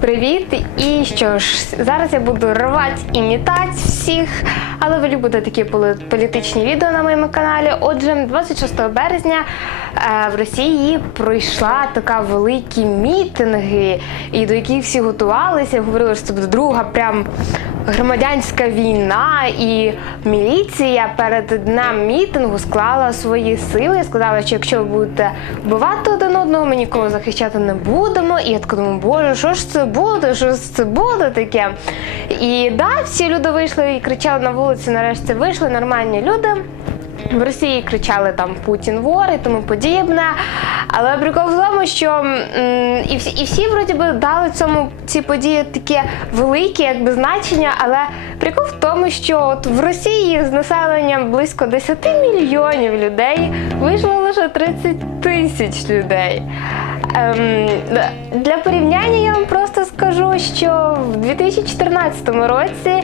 Привіт! І що ж, зараз я буду рвати і мітати всіх, але ви любите такі політичні відео на моєму каналі. Отже, 26 березня е, в Росії пройшла така великі мітинги, і до яких всі готувалися, говорили, що це буде друга прям громадянська війна, і міліція перед днем мітингу склала свої сили, сказала, що якщо ви будете вбивати один одного, ми нікого захищати не будемо. І я така думаю, боже, що ж це буде? Що ж це буде таке? І да, всі люди вийшли і кричали на вулиці. Нарешті вийшли нормальні люди. В Росії кричали там Путін вор і тому подібне. Але прикол в тому, що м, і всі, і всі вроді би дали цьому ці події таке велике якби значення. Але прикол в тому, що от в Росії з населенням близько 10 мільйонів людей вийшло лише 30 тисяч людей. Ем, для порівняння скажу, що в 2014 році е,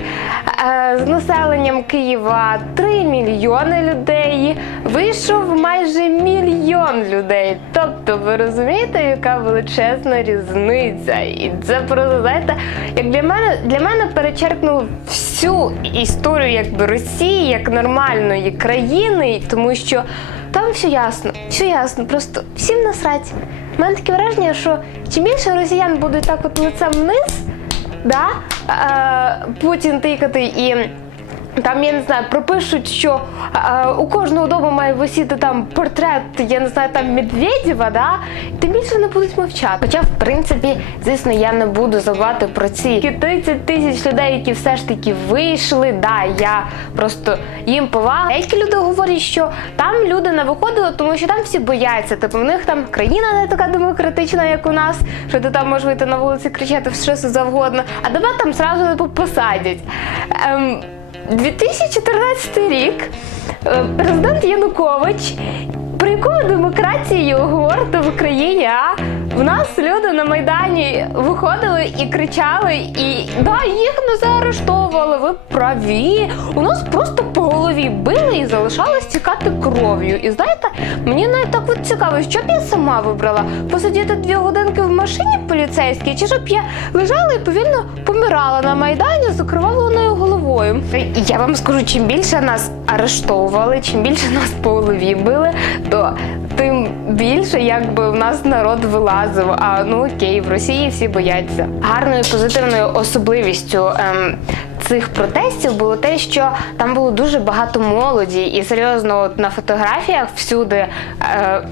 з населенням Києва 3 мільйони людей вийшов майже мільйон людей. Тобто, ви розумієте, яка величезна різниця? І це просто знаєте, як для мене для мене перечеркнуло всю історію якби Росії як нормальної країни, тому що там все ясно, все ясно, просто всім насрать. У мене таке враження, що чим більше росіян будуть так от лицем вниз, да, Путін тикати і. Там, я не знаю, пропишуть, що е, у кожного дому має висіти там портрет, я не знаю, там Медведєва, да? тим більше вони будуть мовчати. Хоча, в принципі, звісно, я не буду забувати про ці 30 тисяч людей, які все ж таки вийшли. Да, я просто їм повага. Деякі люди говорять, що там люди не виходили, тому що там всі бояться. Типу, в них там країна не така демократична, як у нас, що ти там можеш вийти на вулиці кричати що завгодно, а тебе там зразу типу, посадять. Ем, 2014 рік е, президент Янукович. Про яку демократію говорите в Україні? А в нас люди на майдані виходили і кричали, і да, їх не заарештовували. Ви праві. У нас просто по голові били і залишалось тікати кров'ю. І знаєте, мені навіть так от цікаво, що б я сама вибрала посидіти дві годинки в машині поліцейській, чи щоб я лежала і повільно помирала на майдані з окровавленою головою. Я вам скажу, чим більше нас арештовували, чим більше нас по голові били, то тим більше якби в нас народ вилазив. А ну окей, в Росії всі бояться. Гарною позитивною особливістю. Ем, Цих протестів було те, що там було дуже багато молоді, і серйозно, от на фотографіях всюди е,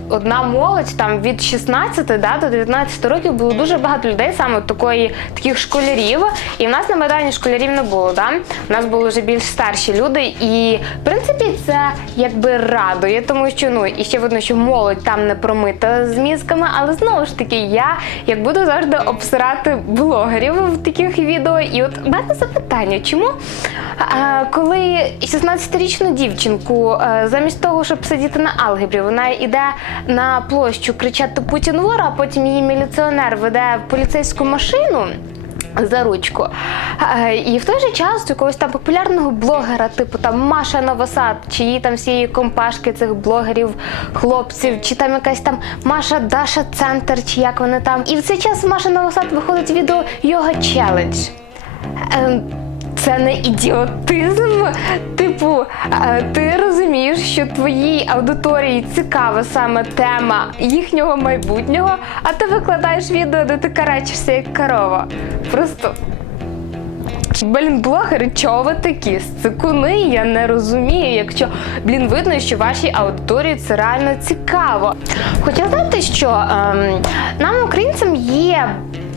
одна молодь там від 16 да, до 19 років було дуже багато людей, саме такої таких школярів. І в нас на майдані школярів не було. Да? У нас були вже більш старші люди, і в принципі це якби радує, тому що ну і ще видно, що молодь там не промита з мізками, але знову ж таки, я як буду завжди обсирати блогерів в таких відео, і от мене запитання, чому коли 16-річну дівчинку замість того, щоб сидіти на алгебрі, вона йде на площу кричати Путін вор, а потім її міліціонер веде в поліцейську машину. За ручку. Е, І в той же час у якогось там популярного блогера, типу там Маша Новосад, чи її там всієї компашки цих блогерів, хлопців, чи там якась там Маша Даша Центр, чи як вони там. І в цей час Маша Новосад виходить відео Йога Челендж. Це не ідіотизм. Типу, ти розумієш, що твоїй аудиторії цікава саме тема їхнього майбутнього, а ти викладаєш відео, де ти карачишся як корова. Просто. Блін, блогери, чого ви такі? Цикуни, я не розумію, якщо, блін, видно, що вашій аудиторії це реально цікаво. Хоча знаєте що, ем, нам, українцям, є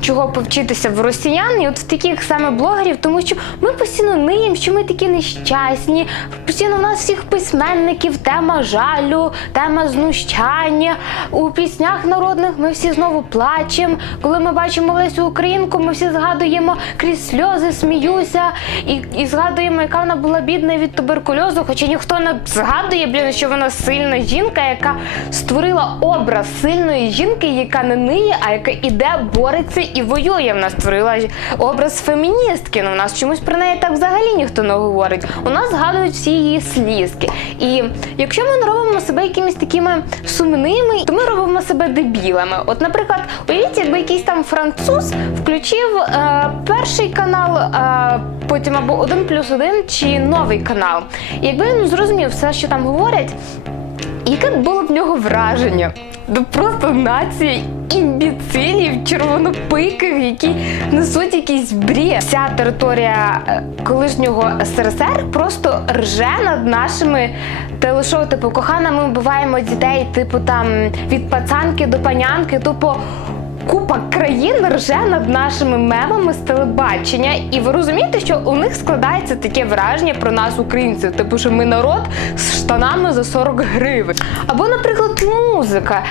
чого повчитися в росіян і от в таких саме блогерів, тому що ми постійно ниємо, що ми такі нещасні. Постійно в нас всіх письменників тема жалю, тема знущання. У піснях народних ми всі знову плачемо. Коли ми бачимо Лесю Українку, ми всі згадуємо крізь сльози, сміюся і, і згадуємо, яка вона була бідна від туберкульозу. Хоча ніхто не згадує, блін, що вона сильна жінка, яка створила образ сильної жінки, яка не ниє, а яка іде, бореться і воює. Вона створила образ феміністки. Ну, у нас чомусь про неї так взагалі ніхто не говорить. У нас згадують всі її слізки. І якщо ми не робимо себе якимись такими сумними, то ми робимо себе дебілами. От, наприклад, уявіть, якби якийсь там француз включив е, перший канал, е, потім або один плюс один чи новий канал. І якби він зрозумів все, що там говорять, яке було б в нього враження? Ну просто нація імбіцилів, червонопиких, які несуть якийсь бред. Вся територія е, колишнього СРСР просто рже над нашими телешоу, типу кохана, ми вбиваємо дітей, типу там від пацанки до панянки, тупо. Купа країн рже над нашими мемами з телебачення, і ви розумієте, що у них складається таке враження про нас, українців, типу, що ми народ з штанами за 40 гривень. Або, наприклад, музика.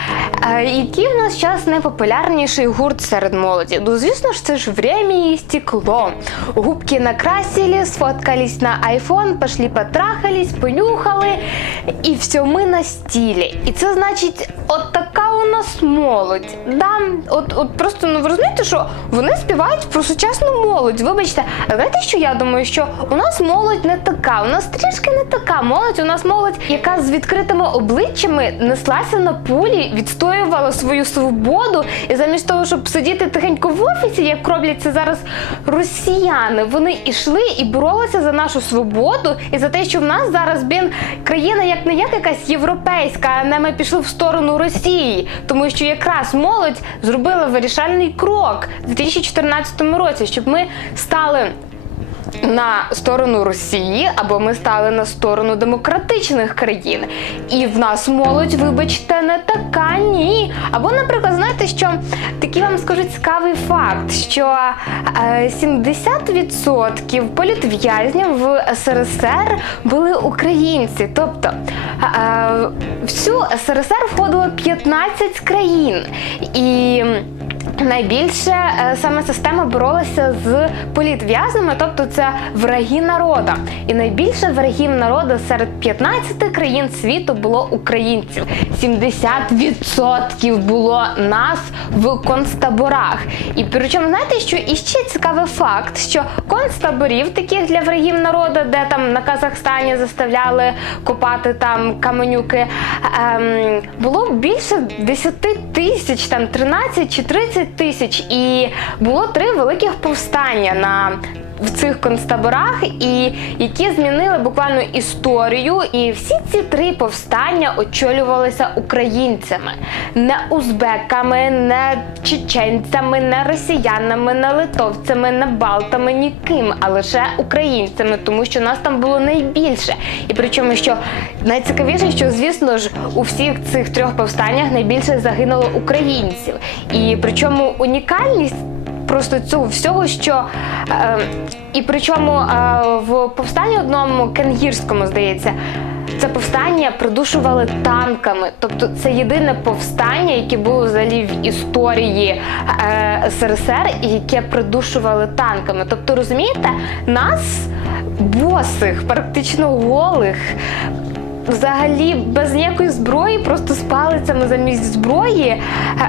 Е, Який в нас час найпопулярніший гурт серед молоді? Ну, звісно ж, це ж «Время і стекло. Губки накрасили, сфоткались на айфон, пошли потрахались, понюхали, і все, ми на стілі. І це значить, от така у нас молодь. Да, от, от просто ну ви розумієте, що вони співають про сучасну молодь. Вибачте, а знаєте, що я думаю, що у нас молодь не така, у нас трішки не така молодь. У нас молодь, яка з відкритими обличчями неслася на пулі, відстоювала свою свободу, і замість того, щоб сидіти тихенько в офісі, як роблять це зараз росіяни, вони йшли і боролися за нашу свободу і за те, що в нас зараз блін, країна як не як якась європейська, а не ми пішли в сторону Росії, тому що якраз молодь зробила вирішальний крок у 2014 році, щоб ми стали. На сторону Росії або ми стали на сторону демократичних країн. І в нас молодь, вибачте, не така ні. Або, наприклад, знаєте, що такий вам скажу цікавий факт, що е, 70% політв'язнів в СРСР були українці. Тобто е, всю СРСР входило 15 країн. І Найбільше е, саме система боролася з політв'язнями, тобто це враги народа. І найбільше врагів народу серед 15 країн світу було українців. 70% було нас в концтаборах. І причому знаєте, що іще цікавий факт, що концтаборів, таких для врагів народу, де там на Казахстані заставляли копати там каменюки, ем, було більше 10 тисяч, там 13 чи 30 тисяч. І було три великих повстання на в цих концтаборах, і які змінили буквально історію. І всі ці три повстання очолювалися українцями, не узбеками, не чеченцями, не росіянами, не литовцями, не балтами, ніким, а лише українцями, тому що нас там було найбільше. І причому, що найцікавіше, що звісно ж у всіх цих трьох повстаннях найбільше загинуло українців. І причому унікальність просто цього всього, що е, і причому е, в повстанні одному кенгірському, здається, це повстання придушували танками. Тобто це єдине повстання, яке було взагалі в історії е, СРСР, і яке придушували танками. Тобто, розумієте, нас босих, практично голих. Взагалі без ніякої зброї, просто з палицями замість зброї е,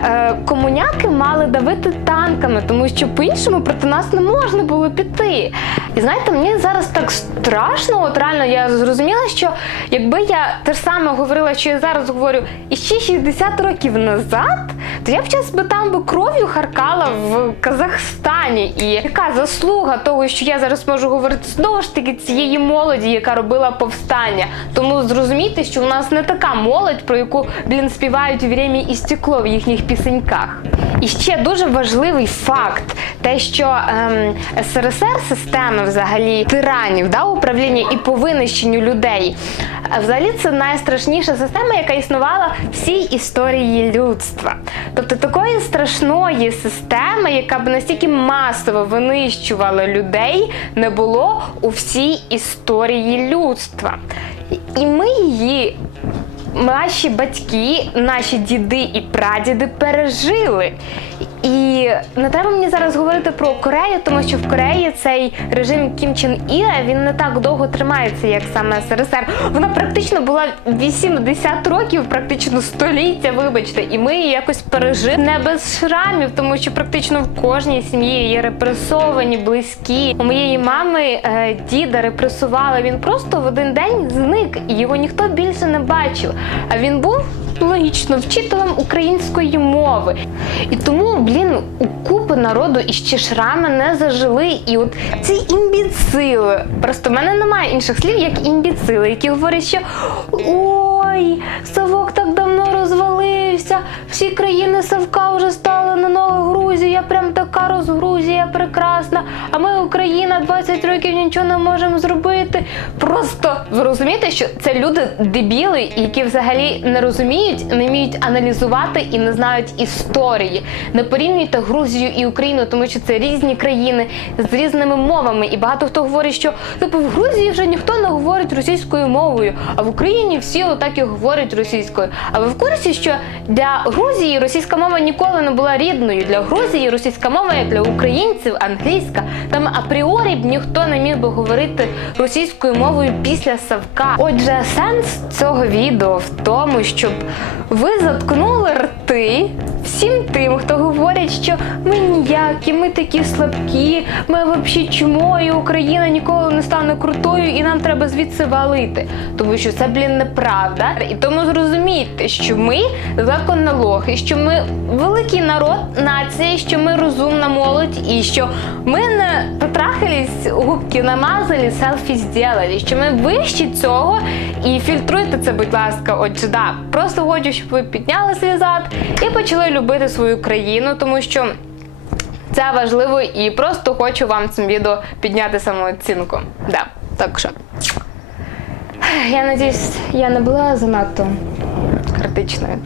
е, комуняки мали давити танками, тому що по-іншому проти нас не можна було піти. І знаєте, мені зараз так страшно, от реально я зрозуміла, що якби я те ж саме говорила, що я зараз говорю, і ще 60 років назад, то я б час би там би кров'ю харкала в Казахстані. І яка заслуга того, що я зараз можу говорити знову ж таки цієї молоді, яка робила повстання. Тому зрозумійте, що у нас не така молодь, про яку блін співають «Время і стекло в їхніх пісеньках. І ще дуже важливий факт: те, що ем, СРСР системи взагалі тиранів, да, управління і по винищенню людей. Взагалі це найстрашніша система, яка існувала всій історії людства. Тобто такої страшної системи, яка б настільки масово винищувала людей, не було у всій історії людства. І ми її Наші батьки, наші діди і прадіди пережили. І не треба мені зараз говорити про Корею, тому що в Кореї цей режим Кім Чен Іра він не так довго тримається, як саме СРСР. Вона практично була 80 років, практично століття, вибачте, і ми її якось пережили не без шрамів, тому що практично в кожній сім'ї є репресовані, близькі. У моєї мами е, діда репресували. Він просто в один день зник, і його ніхто більше не бачив. А він був логічно вчителем української мови. І тому, блін, у купи народу іще шрами не зажили. І от ці імбіцили. Просто в мене немає інших слів, як імбіцили, які говорять, що ой, совок так давно розвалився, всі країни Савка вже стали на ноги Грузія, прям така розгрузія прекрасна. А ми, Україна, 20 років нічого не можемо зробити. Просто ви розумієте, що це люди дебіли, які взагалі не розуміють, не вміють аналізувати і не знають історії. Не порівнюйте Грузію і Україну, тому що це різні країни з різними мовами. І багато хто говорить, що типу в Грузії вже ніхто не говорить російською мовою, а в Україні всі отак і говорять російською. А ви в курсі, що для Грузії російська мова ніколи не була рідною. Для Грузії російська мова, як для українців, англійська. Там апріорі б ніхто не міг би говорити російською мовою після Савка. Отже, сенс цього відео в тому, щоб ви заткнули рти всім тим, хто говорять, що ми ніякі, ми такі слабкі, ми взагалі чмо, і Україна ніколи не стане крутою, і нам треба звідси валити. Тому що це, блін, неправда. І тому зрозумійте, що ми законолохи, що ми великий народ, нація, що ми розумна молодь, і що ми не потрахались, губки намазали, селфі зробили, що ми вищі цього і фільтруйте це, будь ласка. Отже, да, просто хочу, щоб ви підняли свій зад і почали любити свою країну, тому що. Це важливо і просто хочу вам цим відео підняти самооцінку. Да, так що. Я надіюсь, я не була занадто критичною.